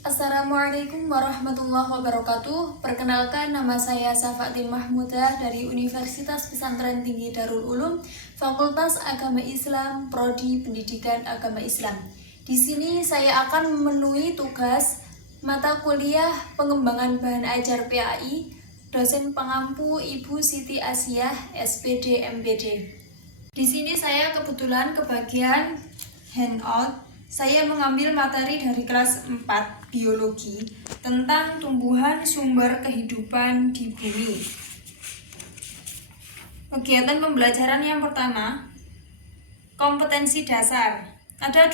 Assalamualaikum warahmatullahi wabarakatuh. Perkenalkan, nama saya Safatin Mahmudah dari Universitas Pesantren Tinggi Darul Ulum, Fakultas Agama Islam, Prodi Pendidikan Agama Islam. Di sini saya akan memenuhi tugas mata kuliah pengembangan bahan ajar PAI, dosen pengampu Ibu Siti Asiah, SPD MPD. Di sini saya kebetulan kebagian handout. Saya mengambil materi dari kelas 4 biologi tentang tumbuhan sumber kehidupan di bumi. Kegiatan pembelajaran yang pertama, kompetensi dasar. Ada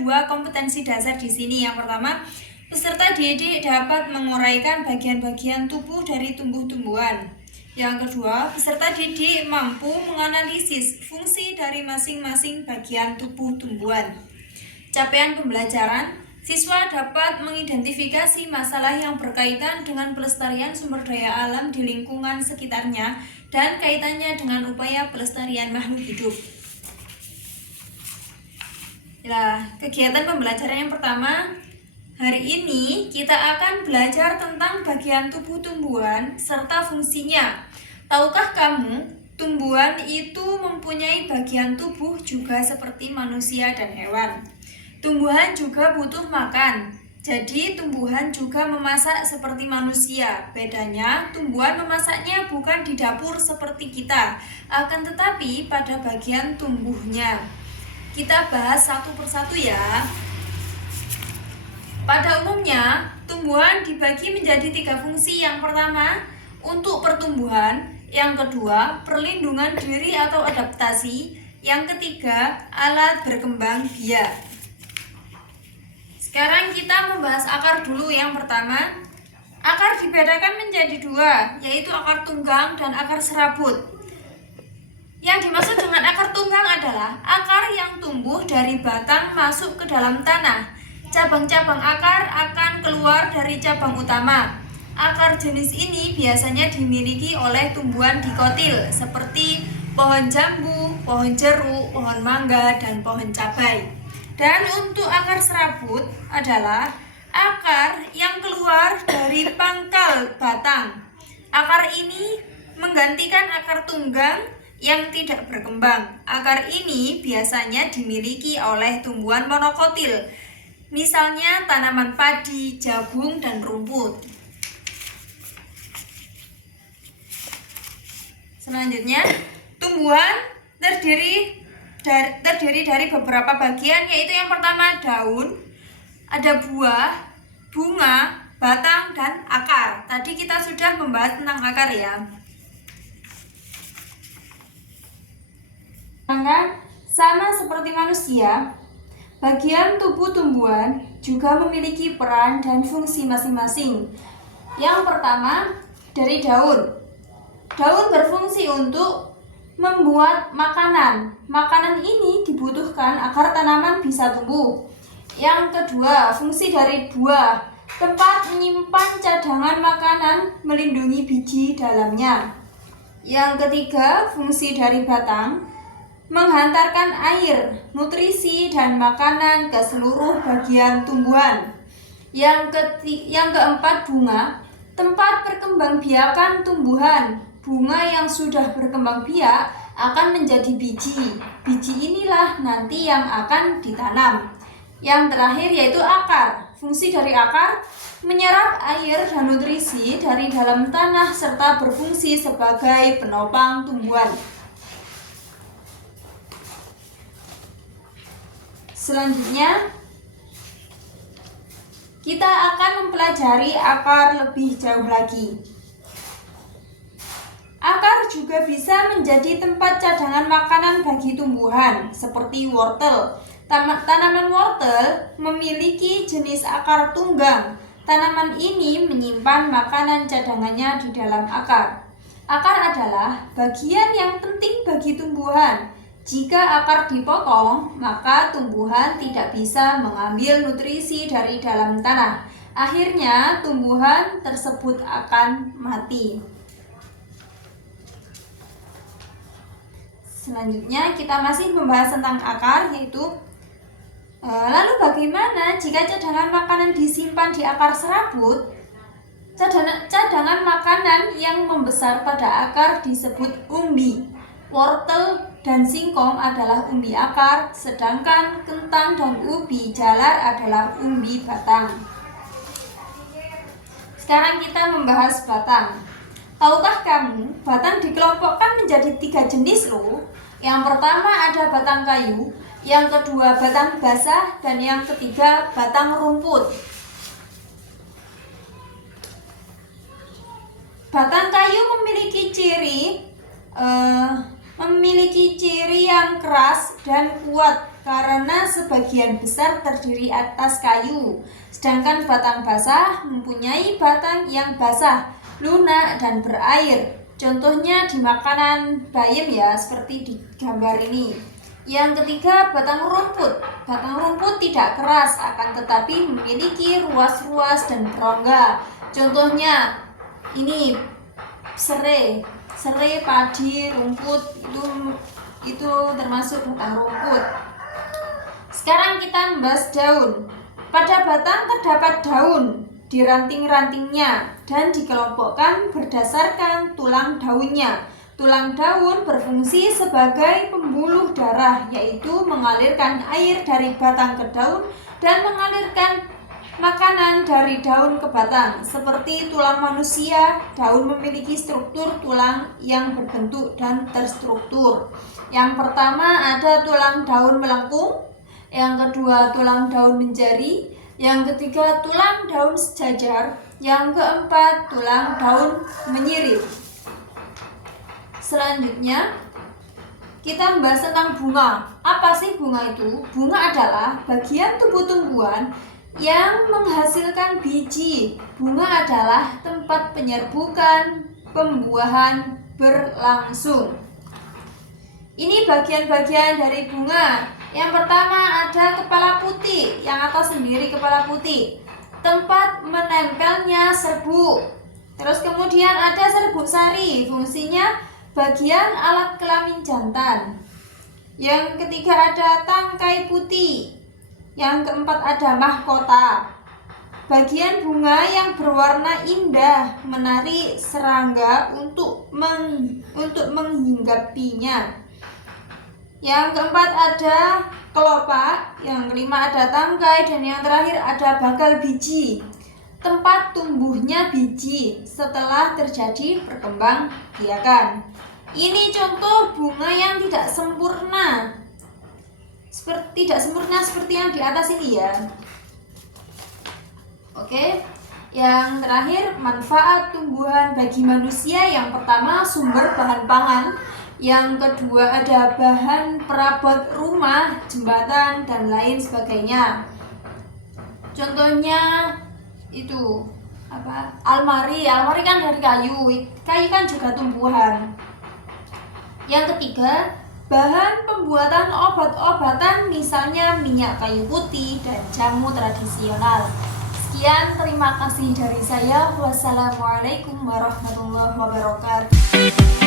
dua kompetensi dasar di sini. Yang pertama, peserta didik dapat menguraikan bagian-bagian tubuh dari tumbuh-tumbuhan. Yang kedua, peserta didik mampu menganalisis fungsi dari masing-masing bagian tubuh tumbuhan. Capaian pembelajaran, siswa dapat mengidentifikasi masalah yang berkaitan dengan pelestarian sumber daya alam di lingkungan sekitarnya dan kaitannya dengan upaya pelestarian makhluk hidup. Kegiatan pembelajaran yang pertama, hari ini kita akan belajar tentang bagian tubuh tumbuhan serta fungsinya. Tahukah kamu, tumbuhan itu mempunyai bagian tubuh juga seperti manusia dan hewan. Tumbuhan juga butuh makan, jadi tumbuhan juga memasak seperti manusia. Bedanya, tumbuhan memasaknya bukan di dapur seperti kita, akan tetapi pada bagian tumbuhnya. Kita bahas satu persatu ya. Pada umumnya, tumbuhan dibagi menjadi 3 fungsi. Yang pertama, untuk pertumbuhan. Yang kedua, perlindungan diri atau adaptasi. Yang ketiga, alat berkembang biak. Sekarang kita membahas akar dulu. Yang pertama, akar dibedakan menjadi 2, yaitu akar tunggang dan akar serabut. Yang dimaksud dengan akar tunggang adalah akar yang tumbuh dari batang masuk ke dalam tanah. Cabang-cabang akar akan keluar dari cabang utama. Akar jenis ini biasanya dimiliki oleh tumbuhan dikotil seperti pohon jambu, pohon jeruk, pohon mangga, dan pohon cabai. Dan untuk akar serabut adalah akar yang keluar dari pangkal batang. Akar ini menggantikan akar tunggang yang tidak berkembang. Akar ini biasanya dimiliki oleh tumbuhan monokotil, misalnya tanaman padi, jagung, dan rumput. Selanjutnya, tumbuhan terdiri dari beberapa bagian, yaitu yang pertama daun, ada buah, bunga, batang, dan akar. Tadi kita sudah membahas tentang akar ya. Sama seperti manusia, bagian tubuh tumbuhan juga memiliki peran dan fungsi masing-masing. Yang pertama, dari daun. Daun berfungsi untuk membuat makanan. Makanan ini dibutuhkan agar tanaman bisa tumbuh. Yang kedua, fungsi dari buah. Tempat menyimpan cadangan makanan, melindungi biji dalamnya. Yang ketiga, fungsi dari batang. Menghantarkan air, nutrisi, dan makanan ke seluruh bagian tumbuhan. Yang keempat, bunga. Tempat perkembangbiakan tumbuhan. Bunga yang sudah berkembang biak akan menjadi biji. Biji inilah nanti yang akan ditanam. Yang terakhir yaitu akar. Fungsi dari akar menyerap air dan nutrisi dari dalam tanah serta berfungsi sebagai penopang tumbuhan. Selanjutnya, kita akan mempelajari akar lebih jauh lagi. Akar juga bisa menjadi tempat cadangan makanan bagi tumbuhan, seperti wortel. Tanaman wortel memiliki jenis akar tunggang. Tanaman ini menyimpan makanan cadangannya di dalam akar. Akar adalah bagian yang penting bagi tumbuhan. Jika akar dipotong, maka tumbuhan tidak bisa mengambil nutrisi dari dalam tanah. Akhirnya, tumbuhan tersebut akan mati. Selanjutnya kita masih membahas tentang akar, yaitu lalu Lalu bagaimana jika cadangan makanan disimpan di akar serabut? Cadangan makanan yang membesar pada akar disebut umbi. Wortel dan singkong adalah umbi akar, sedangkan kentang dan ubi jalar adalah umbi batang. Sekarang kita membahas batang. Tahukah kamu, batang dikelompokkan menjadi 3 jenis loh. Yang pertama ada batang kayu, yang kedua batang basah, dan yang ketiga batang rumput. Batang kayu memiliki ciri yang keras dan kuat karena sebagian besar terdiri atas kayu. Sedangkan batang basah mempunyai batang yang basah, lunak, dan berair. Contohnya di makanan bayam ya, seperti di gambar ini. Yang ketiga batang rumput. Batang rumput tidak keras, akan tetapi memiliki ruas-ruas dan berongga. Contohnya ini serai, padi, rumput, itu termasuk batang rumput. Sekarang kita membahas daun. Pada batang terdapat daun di ranting-rantingnya dan dikelompokkan berdasarkan tulang daunnya. Tulang daun berfungsi sebagai pembuluh darah, yaitu mengalirkan air dari batang ke daun dan mengalirkan makanan dari daun ke batang. Seperti tulang manusia, daun memiliki struktur tulang yang berbentuk dan terstruktur. Yang pertama ada tulang daun melengkung, yang kedua tulang daun menjari, yang ketiga tulang daun sejajar, yang keempat tulang daun menyirip. Selanjutnya kita membahas tentang bunga. Apa sih bunga itu? Bunga adalah bagian tubuh tumbuhan yang menghasilkan biji. Bunga adalah tempat penyerbukan pembuahan berlangsung. Ini bagian-bagian dari bunga. Yang pertama ada kepala putih, yang atas sendiri kepala putih, tempat menempelnya serbuk. Terus kemudian ada serbuk sari, fungsinya bagian alat kelamin jantan. Yang ketiga ada tangkai putih. Yang keempat ada mahkota, bagian bunga yang berwarna indah menarik serangga untuk menghinggapinya. Yang keempat ada kelopak, yang kelima ada tangkai, dan yang terakhir ada bakal biji, tempat tumbuhnya biji setelah terjadi perkembangbiakan. Ini contoh bunga yang tidak sempurna seperti yang di atas ini ya. Oke, yang terakhir manfaat tumbuhan bagi manusia. Yang pertama sumber bahan pangan, yang kedua ada bahan perabot rumah, jembatan, dan lain sebagainya. Contohnya itu almari kan dari kayu kan juga tumbuhan. Yang ketiga bahan pembuatan obat-obatan, misalnya minyak kayu putih dan jamu tradisional. Sekian, terima kasih dari saya. Wassalamualaikum warahmatullahi wabarakatuh.